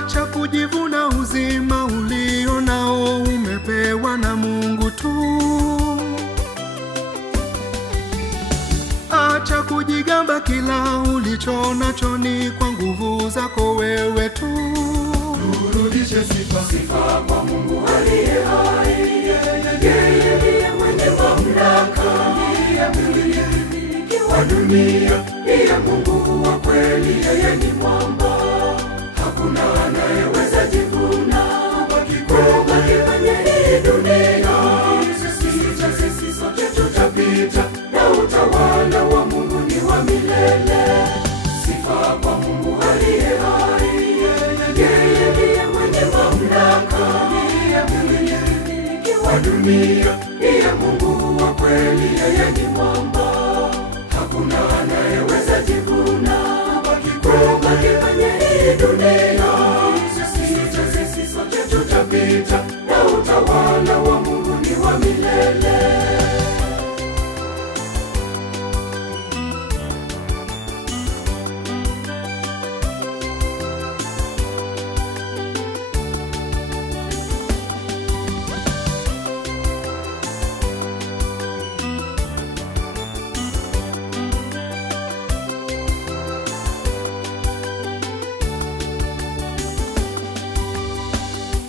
Acha kujivuna, uzima ulio nao umepewa na Mungu tu. Acha kujigamba, kila ulicho nacho ni kwa nguvu zako wewe tu. Turudishe sifa kwa Mungu aliye hai. Yeye ndiye mwenye mamlaka, ndiye mmiliki wa dunia, ndiye Mungu wa kweli, yeye ni mwamba. Hakuna anayeweza jivuna kubaki kwenye hii dunia. Sisi sote tutapita, na utawala wa Mungu ni wa milele. Sifa kwa Mungu aliye hai. Yeye ndiye mwenye mamlaka, ndiye mmiliki wa dunia, ndiye Mungu wa kweli, yeye ni mwamba. Hakuna anayeweza jivuna kubaki kwenye hii dunia. Sisi sote tutapita, na utawala wa Mungu ni wa milele.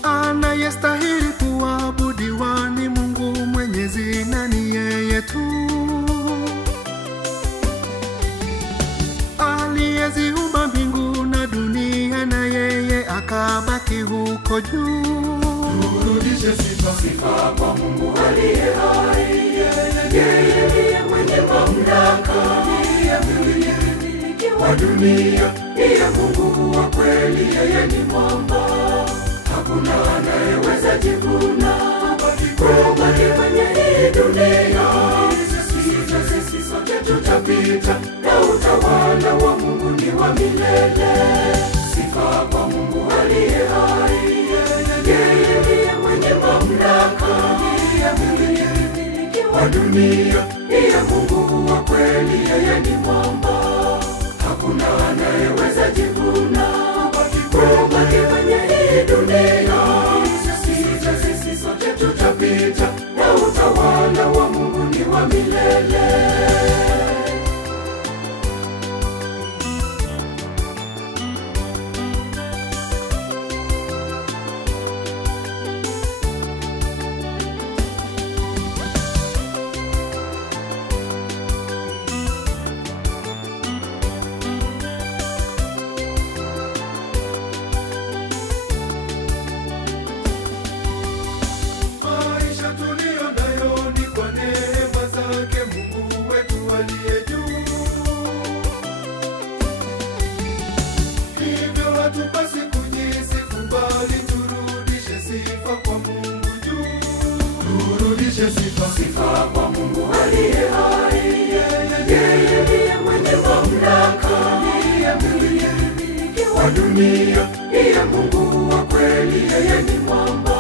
Anayestahili kuabudiwa ni Mungu Mwenyezi, na ni yeye tu. Aliyeziumba mbingu na dunia, na yeye akabaki huko juu. Turudishe sifa kwa Mungu aliye hai. Yeye ndiye mwenye mamlaka, ndiye mmiliki wa dunia, ndiye Mungu wa kweli, yeye ni mwamba. Hakuna anayeweza jivuna kubaki kwenye hii dunia. Sisi sote tutapita, na utawala wa Mungu ni wa milele. Sifa kwa Mungu aliye hai. Yeye ndiye mwenye mamlaka, ndiye mmiliki wa dunia, ndiye Mungu wa kweli, yeye ni mwamba. Hakuna anayeweza jivuna kubaki kwenye hii dunia. Sisi sote tutapita, na utawala wa Mungu ni wa milele. Maisha tulio nayo ni kwa neema zake Mungu wetu aliye juu. Hivyo hatupasi kujisifu, bali turudishe sifa kwa Mungu juu. Turudishe sifa kwa Mungu aliye hai. Yeye ndiye mwenye mamlaka, ndiye mmiliki wa dunia, ndiye Mungu wa kweli, yeye ni mwamba.